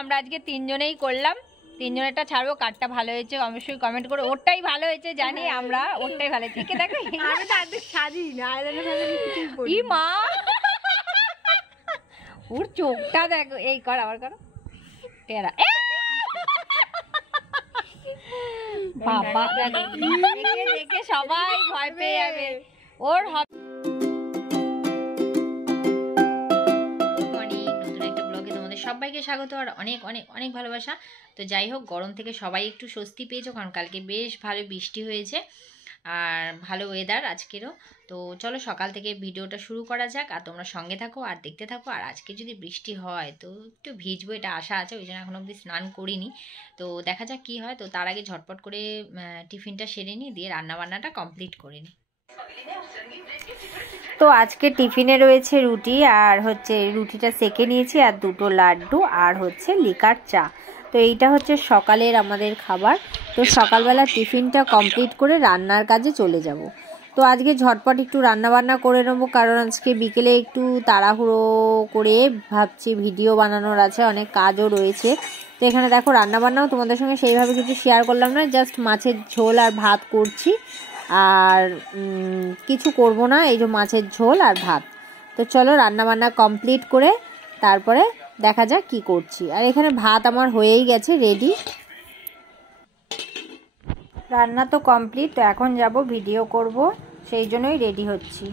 আমরা আজকে তিনজনেই করলাম, তিনজনেরটা ছাড়বো। কারটা ভালো হয়েছে অবশ্যই কমেন্ট করে। ওরটাই ভালো হয়েছে জানি আমরা, ওরটাই ভালো হয়েছে। কে দেখো আমি তো আজকে সাজি না, ই মা ওর চোখটা দেখো। এই কর, আবার করো। টেরা বাবা দেখো, দেখে দেখে সবাই ভয় পেয়ে যাবে। ওর সবাইকে স্বাগত আর অনেক অনেক অনেক ভালোবাসা। তো যাই হোক, গরম থেকে সবাই একটু স্বস্তি পেয়েছো, কারণ কালকে বেশ ভালো বৃষ্টি হয়েছে আর ভালো ওয়েদার আজকেরও। তো চলো সকাল থেকে ভিডিওটা শুরু করা যাক, আর তোমরা সঙ্গে থাকো আর দেখতে থাকো। আর আজকে যদি বৃষ্টি হয় তো একটু ভিজবো, এটা আশা আছে, ওই জন্য এখন অবধি স্নান করিনি। তো দেখা যাক কি হয়। তো তার আগে ঝটপট করে টিফিনটা সেরে নিই, দিয়ে রান্নাবান্নাটা কমপ্লিট করে নিই। তো আজকে টিফিনে রয়েছে রুটি, আর হচ্ছে রুটিটা সেকে নিয়েছি, আর দুটো লাড্ডু, আর হচ্ছে লিকার চা। তো এইটা হচ্ছে সকালের আমাদের খাবার। তো সকালবেলা টিফিনটা কমপ্লিট করে রান্নার কাজে চলে যাব। তো আজকে ঝটপট একটু রান্নাবান্না করে নেবো, কারণ আজকে বিকেলে একটু তাড়াহুড়ো করে ভাবছি ভিডিও বানানোর আছে, অনেক কাজও রয়েছে। তো এখানে দেখো রান্নাবান্নাও তোমাদের সঙ্গে সেইভাবে কিছু শেয়ার করলাম না, জাস্ট মাছের ঝোল আর ভাত করছি, আর কিছু করব না, এই যে মাছের ঝোল আর ভাত। তো চলো রান্নাবান্না কমপ্লিট করে তারপরে দেখা যাক কি করছি। আর এখানে ভাত আমার হয়েই গেছে রেডি, রান্না তো কমপ্লিট। তো এখন যাব ভিডিও করব, সেই জন্যই রেডি হচ্ছি।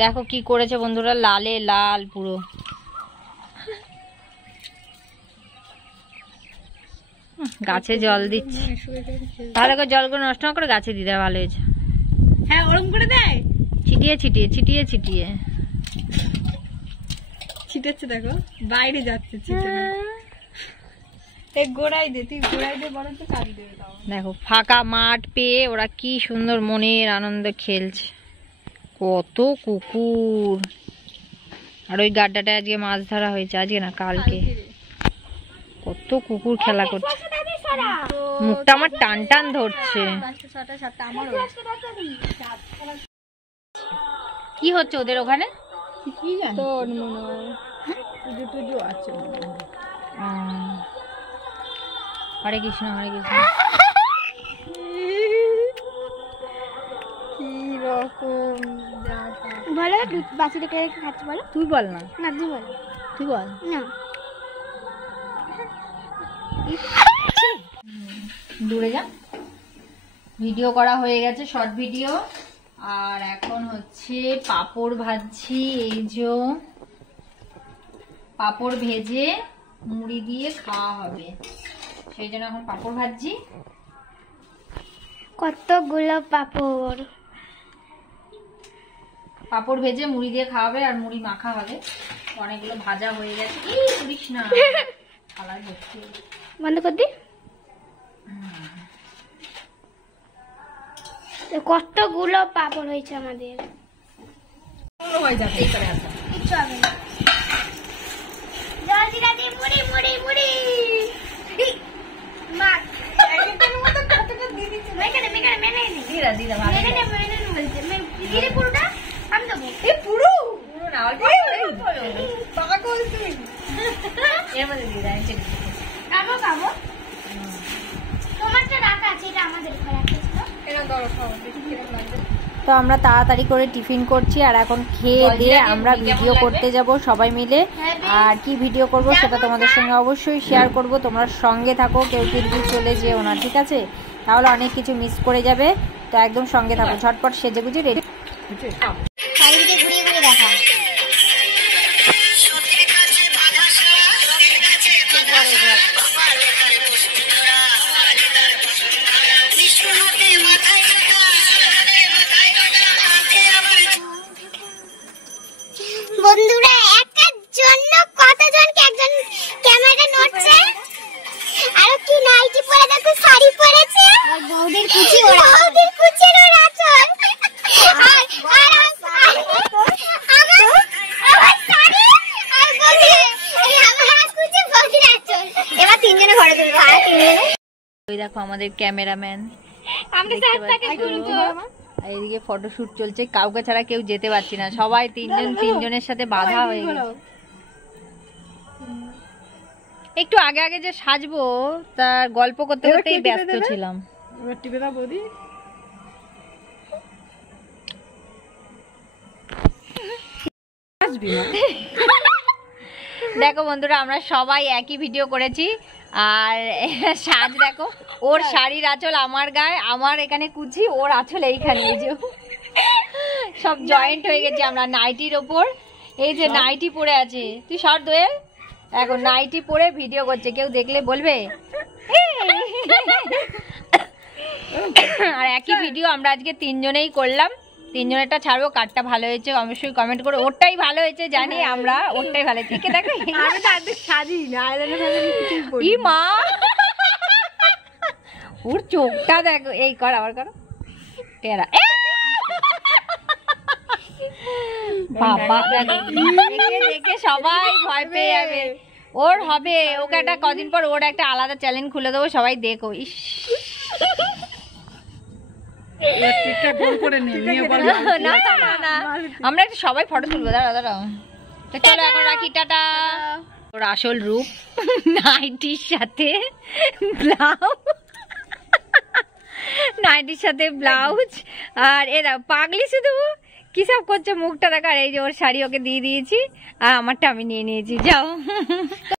দেখো কি করেছে বন্ধুরা, লালে লাল পুরো। গাছে জল দিচ্ছি, ভালো করে জলগুলো নষ্ট না করে গাছে দিতে ভালো হয়েছে। হ্যাঁ ওরম করে দেয়, ছিটিয়ে ছিটিয়ে ছিটিয়ে ছিটিয়ে ছিটাচ্ছে। দেখো বাইরে যাচ্ছে ছিটানো। গোড়াই দে, তুই গোড়াই দে, বড় তো কাজ দেবে। দেখো ফাঁকা মাঠ পেয়ে ওরা কি সুন্দর মনের আনন্দে খেলছে। কত কুকুর, আর ওই গাড্ডাটা আজকে মাছ ধরা হয়েছে, আজকে না কালকে। কত কুকুর খেলা করছে, মুখটা আমার টান টান ধরছে। কি হচ্ছে ওদের ওখানে? কি জানি তোর মনে হয় পুজো টুজো আছে। হরে কৃষ্ণ হরে কৃষ্ণ। কি রকম বলো বাচ্চাটাকে খাচ্ছে, বলো। তুই বল না, না তুই বল, তুই বল না। দূরে যা। ভিডিও করা হয়ে গেছে, শর্ট ভিডিও। আর এখন হচ্ছে পাঁপড় ভাজছি। এই যে পাঁপড় ভেজে মুড়ি দিয়ে খাওয়া হবে, সেই জন্য এখন পাঁপড় ভাজছি। কতগুলো পাপড়, পাঁপড় ভেজে মুড়ি দিয়ে খাওয়াবে, আর মুড়ি মাখা হবে। অনেকগুলো ভাজা হয়ে গেছে। করিস না, খালাই হচ্ছে। বন্ধ কর দি। কতগুলো পাপড় হয়েছে আমাদের। কিচ্ছু হবে না। জলদি দাদি, মুড়ি মুড়ি মুড়ি মাছ। পুরোটা আমি দেবো। পুরো না, পাগল তুই। এর মধ্যে দিয়ে দেয়। খাবো খাবো, তোমারটা রাখা আছে, এটা আমাদের ঘরে আছে। তো আমরা তাড়াতাড়ি করে টিফিন করছি, আর এখন খেয়ে দিয়ে আমরা ভিডিও করতে যাব সবাই মিলে। আর কি ভিডিও করব সেটা তোমাদের সঙ্গে অবশ্যই শেয়ার করব, তোমরা সঙ্গে থাকো, কেউ কিন্তু চলে যেও না, ঠিক আছে? তাহলে অনেক কিছু মিস করে যাবে। তো একদম সঙ্গে থাকো, ঝটপট সেজে গুজে রেডি। ঘুরিয়ে ঘুরিয়ে দেখা। বন্ধুরা একটার জন্য কতজনকে একজন ক্যামেরা নড়ছে, আর কি নাইটি পরে দেখো শাড়ি পরেছে, আর বৌদির কুচি ওরা, বৌদির কুচির ওরা চল। আর আর আমার শাড়ি আর বৌদি, এই আমার কুচি বৌদির আঁচল। এবার তিনজনে ঘরে তুলবো, আর তিনজনে। ওই দেখো আমাদের ক্যামেরাম্যান, আমরা সাথে তুলবো। এইদিকে ফটোশুট চলছে, কাউকে ছাড়া কেউ যেতে পারছি না, সবাই তিনজনের সাথে বাধা হয়ে গেছে। একটু আগে আগে যে সাজবো তার গল্প করতে করতেই ব্যস্ত ছিলাম। এবার টিপে দাও বৌদি। দেখো বন্ধুরা, আমরা সবাই একই ভিডিও করেছি। আর সাজ দেখো, ওর শাড়ির আঁচল আমার গায়ে, আমার এখানে কুচি, ওর আঁচল এইখানে। এই যে সব জয়েন্ট হয়ে গেছে আমরা নাইটির ওপর। এই যে নাইটি পরে আছে, তুই শর্ট দোয়েল এখন নাইটি পরে ভিডিও করছে, কেউ দেখলে বলবে। আর একই ভিডিও আমরা আজকে তিনজনেই করলাম, তিনজনেরটা ছাড়বো। কারটা ভালো হয়েছে অবশ্যই কমেন্ট করো। ওরটাই ভালো হয়েছে জানি আমরা, ওরটাই ভালো হয়েছে। কে দেখো আমি তো আজকে সাজি না, ই মা, ওর চোখটা দেখো। এই কর, আবার করো টেরা। বাবা দেখো, দেখে সবাই ভয় পেয়ে যাবে। ওর হবে, ওকে একটা কদিন পর ওর একটা আলাদা চ্যানেল খুলে দেবো, সবাই দেখো। ইস আমরা সবাই ফটো তুলবো, দাঁড়াও দাঁড়াও। চলো এখন রাখি, টাটা। ওর আসল রূপ নাইটির সাথে ব্লাউজ, নাইটির সাথে ব্লাউজ। আর এরা পাগলি শুধু কি সব করছে, মুখটা দেখার। এই যে ওর শাড়ি ওকে দিয়ে দিয়েছি আর আমারটা আমি নিয়ে নিয়েছি। যাও।